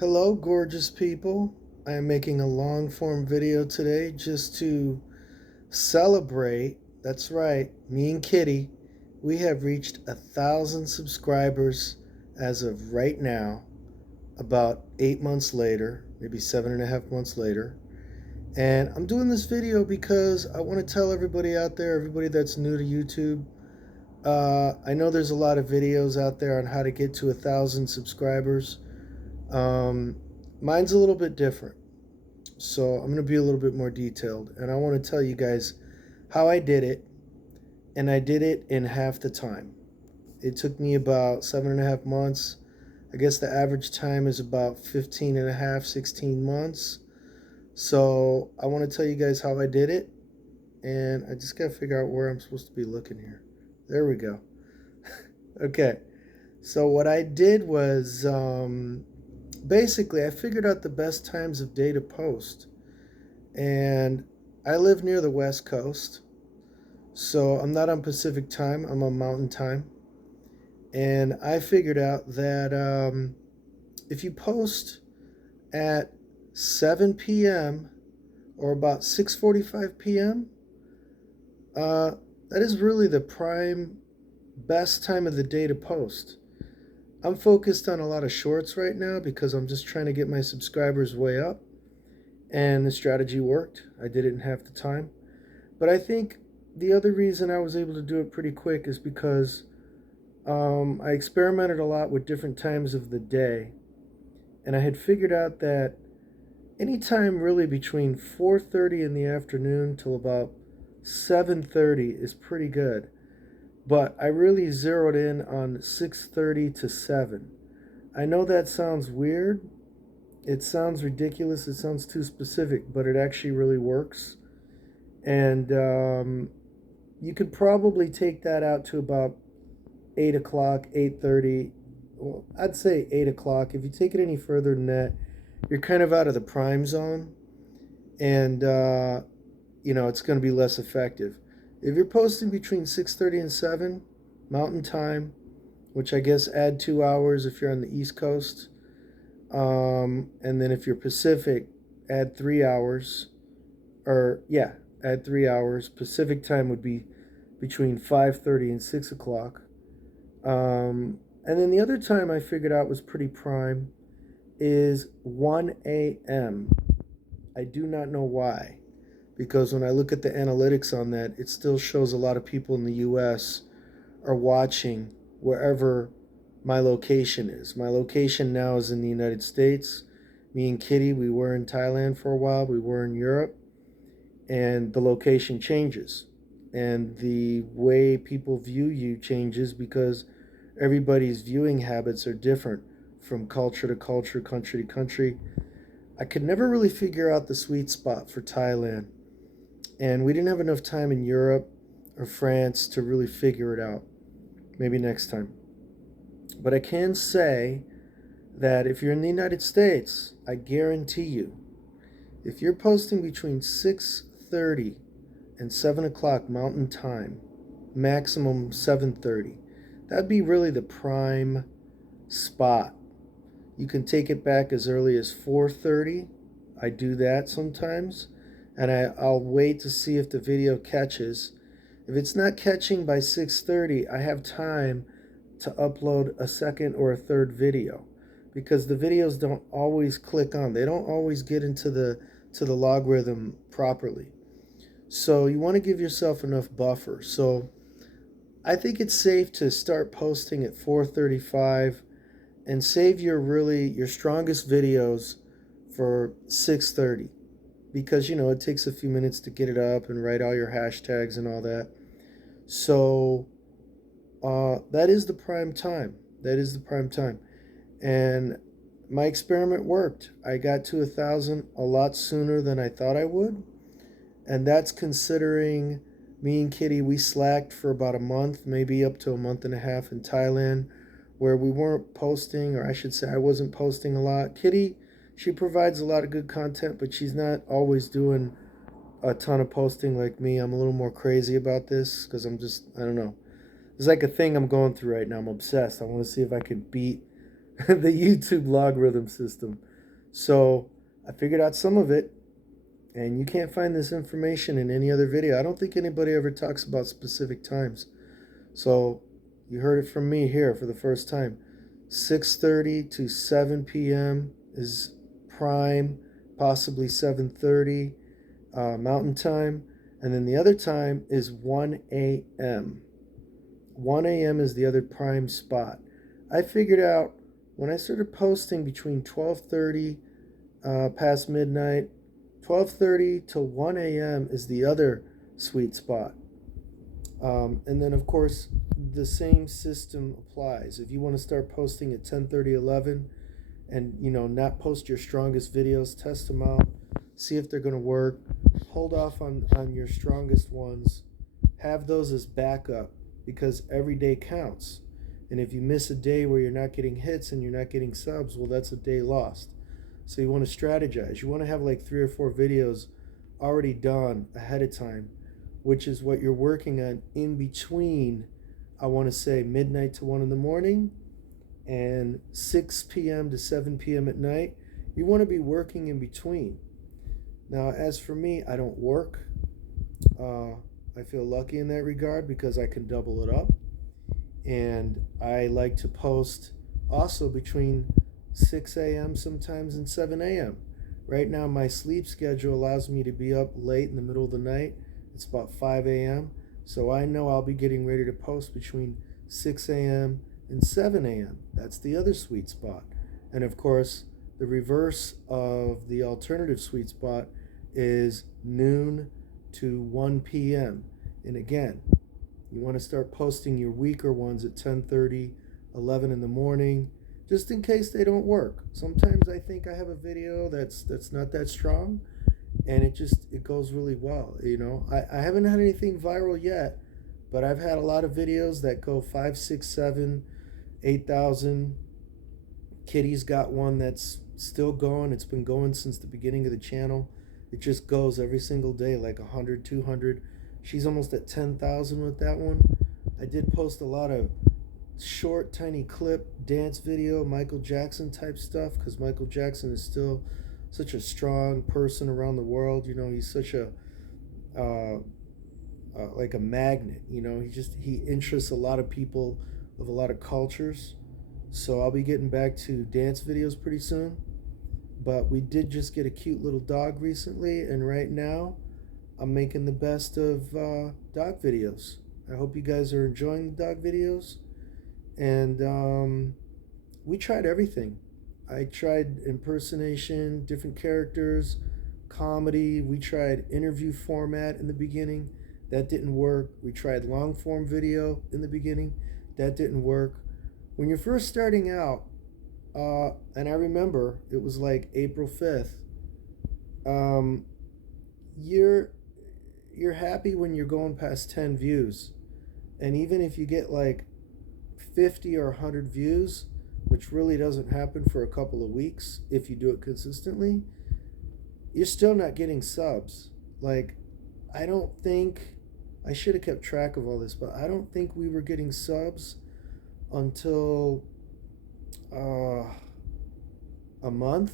Hello, gorgeous people. I am making a long form video today just to celebrate. That's right, me and Kitty, we have reached 1,000 subscribers as of right now, about 8 months later, maybe 7.5 months later. And I'm doing this video because I want to tell everybody out there, everybody that's new to YouTube, I know there's a lot of videos out there on how to get to 1,000 subscribers. Um, Mine's a little bit different. So I'm going to be a little bit more detailed. And I want to tell you guys how I did it. And I did it in half the time. It took me about 7.5 months. I guess the average time is about 15 and a half, 16 months. So I want to tell you guys how I did it. And I just got to figure out where I'm supposed to be looking here. There we go. Okay. So what I did was basically I figured out the best times of day to post. And I live near the West Coast, so I'm not on Pacific time, I'm on Mountain time. And I figured out that if you post at 7 p.m. or about 6:45 p.m., uh, that is really the prime best time of the day to post. I'm focused on a lot of shorts right now because I'm just trying to get my subscribers way up, and the strategy worked. I did it in half the time. But I think the other reason I was able to do it pretty quick is because I experimented a lot with different times of the day, and I had figured out that anytime really between 4:30 in the afternoon till about 7:30 is pretty good. But I really zeroed in on 6:30 to 7. I know that sounds weird. It sounds ridiculous. It sounds too specific, but it actually really works. And you could probably take that out to about 8 o'clock, 8:30. Well, I'd say 8 o'clock. If you take it any further than that, you're kind of out of the prime zone, and it's going to be less effective. If you're posting between 6:30 and 7 Mountain Time, which I guess add 2 hours if you're on the East Coast, and then if you're Pacific, add 3 hours, or yeah, add 3 hours. Pacific time would be between 5:30 and 6 o'clock. And then the other time I figured out was pretty prime is 1 a.m. I do not know why, because when I look at the analytics on that, it still shows a lot of people in the US are watching wherever my location is. My location now is in the United States. Me and Kitty, we were in Thailand for a while, we were in Europe, and the location changes. And the way people view you changes because everybody's viewing habits are different from culture to culture, country to country. I could never really figure out the sweet spot for Thailand. And we didn't have enough time in Europe or France to really figure it out. Maybe next time. But I can say that if you're in the United States, I guarantee you, if you're posting between 6:30 and 7 o'clock Mountain Time, maximum 7:30, that'd be really the prime spot. You can take it back as early as 4:30. I do that sometimes, and I'll wait to see if the video catches. If it's not catching by 6:30, I have time to upload a second or a third video because the videos don't always click on. They don't always get into the logarithm properly. So you want to give yourself enough buffer. So I think it's safe to start posting at 4:35 and save your strongest videos for 6:30 because it takes a few minutes to get it up and write all your hashtags and all that. So that is the prime time. That is the prime time. And my experiment worked. I got to 1,000 a lot sooner than I thought I would. And that's considering me and Kitty, we slacked for about a month, maybe up to a month and a half in Thailand, where we weren't posting, or I should say, I wasn't posting a lot. Kitty, she provides a lot of good content, but she's not always doing a ton of posting like me. I'm a little more crazy about this because I don't know. It's like a thing I'm going through right now. I'm obsessed. I want to see if I could beat the YouTube logarithm system. So I figured out some of it, and you can't find this information in any other video. I don't think anybody ever talks about specific times. So you heard it from me here for the first time. 6:30 to 7 p.m. is prime, possibly 7:30 Mountain Time, and then the other time is 1 a.m. 1 a.m. is the other prime spot. I figured out when I started posting between 12:30 past midnight, 12:30 to 1 a.m. is the other sweet spot. And then of course the same system applies. If you want to start posting at 10:30, 11, and not post your strongest videos, test them out, see if they're going to work. Hold off on your strongest ones. Have those as backup because every day counts. And if you miss a day where you're not getting hits and you're not getting subs, well, that's a day lost. So you want to strategize. You want to have like 3 or 4 videos already done ahead of time, which is what you're working on in between, I want to say, midnight to 1 in the morning and 6 p.m. to 7 p.m. at night. You want to be working in between. Now, as for me, I don't work. I feel lucky in that regard because I can double it up. And I like to post also between 6 a.m. sometimes and 7 a.m. Right now, my sleep schedule allows me to be up late in the middle of the night. It's about 5 a.m. So I know I'll be getting ready to post between 6 a.m. and 7 a.m. That's the other sweet spot. And of course, the reverse of the alternative sweet spot is noon to 1 p.m. And again, you want to start posting your weaker ones at 10:30, 11 in the morning, just in case they don't work. Sometimes I think I have a video that's not that strong, and it goes really well. I haven't had anything viral yet, but I've had a lot of videos that go 5, 6, 7, 8,000. Kitty's got one that's still going. It's been going since the beginning of the channel. It just goes every single day, like 100, 200. She's almost at 10,000 with that one. I did post a lot of short, tiny clip dance video, Michael Jackson type stuff, because Michael Jackson is still such a strong person around the world. He's such a like a magnet. He interests a lot of people of a lot of cultures. So I'll be getting back to dance videos pretty soon. But we did just get a cute little dog recently, and right now I'm making the best of dog videos. I hope you guys are enjoying the dog videos. And we tried everything. I tried impersonation, different characters, comedy. We tried interview format in the beginning. That didn't work. We tried long form video in the beginning. That didn't work. When you're first starting out, and I remember it was like April 5th, you're happy when you're going past 10 views. And even if you get like 50 or 100 views, which really doesn't happen for a couple of weeks if you do it consistently, you're still not getting subs. Like, I don't think, I should have kept track of all this, but I don't think we were getting subs until a month,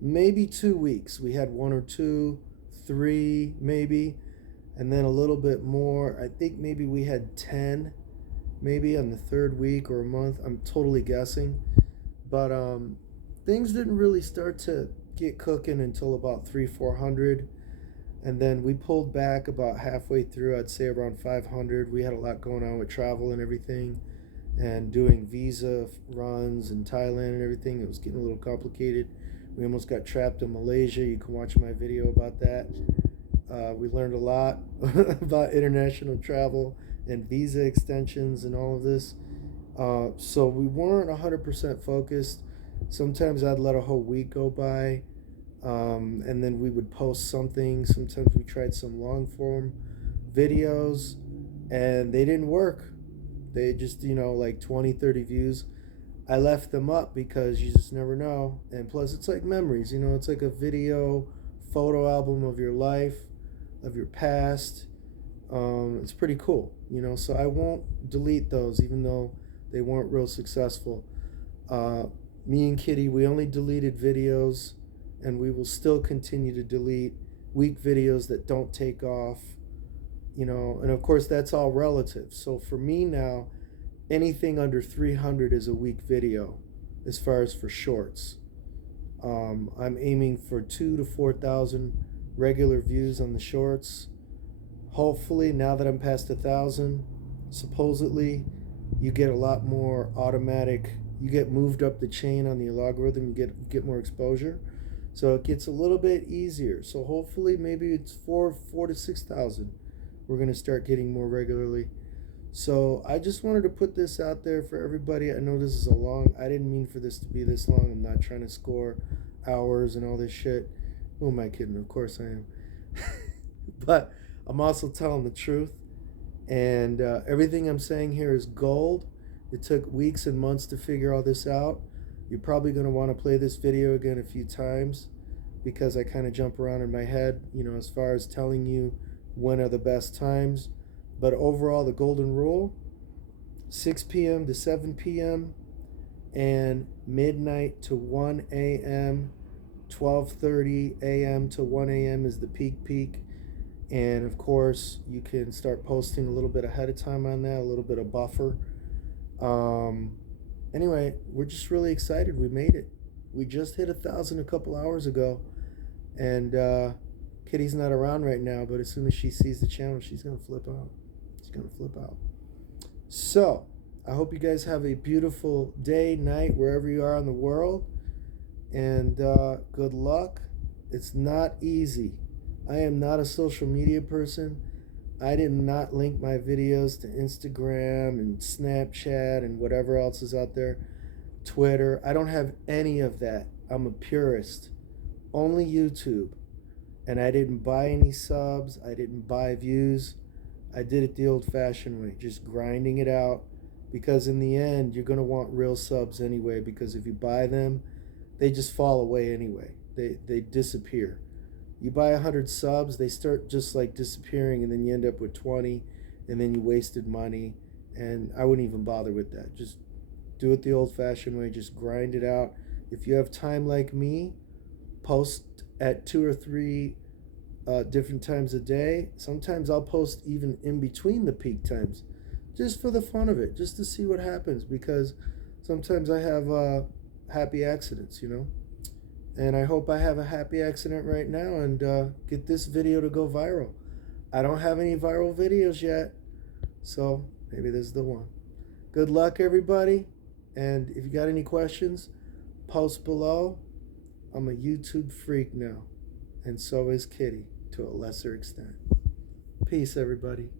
maybe 2 weeks. We had 1 or 2, 3 maybe, and then a little bit more. I think maybe we had 10 maybe on the 3rd week or a month. I'm totally guessing, but things didn't really start to get cooking until about 300-400, and then we pulled back about halfway through. I'd say around 500. We had a lot going on with travel and everything, and doing visa runs in Thailand and everything. It was getting a little complicated. We almost got trapped in Malaysia. You can watch my video about that. We learned a lot about international travel and visa extensions and all of this. So we weren't 100% focused. Sometimes I'd let a whole week go by, and then we would post something. Sometimes we tried some long form videos, and they didn't work. They just, like 20, 30 views. I left them up because you just never know. And plus, it's like memories. It's like a video photo album of your life, of your past. It's pretty cool. So I won't delete those, even though They weren't real successful. Me and Kitty, we only deleted videos, and we will still continue to delete weak videos that don't take off, and of course that's all relative. So for me now, anything under 300 is a weak video as far as for shorts. I'm aiming for 2,000 to 4,000 regular views on the shorts. Hopefully, now that I'm past 1,000, supposedly you get a lot more automatic. You get moved up the chain on the algorithm. You get more exposure, so it gets a little bit easier. So hopefully, maybe it's 4 to 6,000. We're gonna start getting more regularly. So I just wanted to put this out there for everybody. I know this is I didn't mean for this to be this long. I'm not trying to score hours and all this shit. Who am I kidding? Of course I am. But I'm also telling the truth. And everything I'm saying here is gold. It took weeks and months to figure all this out. You're probably going to want to play this video again a few times because I kind of jump around in my head, as far as telling you when are the best times. But overall, the golden rule, 6 p.m. to 7 p.m. and midnight to 1 a.m., 12:30 a.m. to 1 a.m. is the peak. And of course, you can start posting a little bit ahead of time on that, a little bit of buffer. Anyway, we're just really excited. We made it. We just hit 1,000 a couple hours ago. And Kitty's not around right now, but as soon as she sees the channel, she's going to flip out. She's going to flip out. So, I hope you guys have a beautiful day, night, wherever you are in the world. And good luck. It's not easy. I am not a social media person. I did not link my videos to Instagram and Snapchat and whatever else is out there. Twitter. I don't have any of that. I'm a purist. Only YouTube. And I didn't buy any subs. I didn't buy views. I did it the old-fashioned way, just grinding it out. Because in the end, you're going to want real subs anyway, because if you buy them, they just fall away anyway. They disappear. You buy 100 subs, they start just like disappearing, and then you end up with 20, and then you wasted money. And I wouldn't even bother with that. Just do it the old-fashioned way. Just grind it out. If you have time like me, post at 2 or 3 different times a day. Sometimes I'll post even in between the peak times, just for the fun of it, just to see what happens, because sometimes I have happy accidents, and I hope I have a happy accident right now and get this video to go viral. I don't have any viral videos yet, so maybe this is the one. Good luck, everybody, and if you got any questions, post below. I'm a YouTube freak now, and so is Kitty to a lesser extent. Peace, everybody.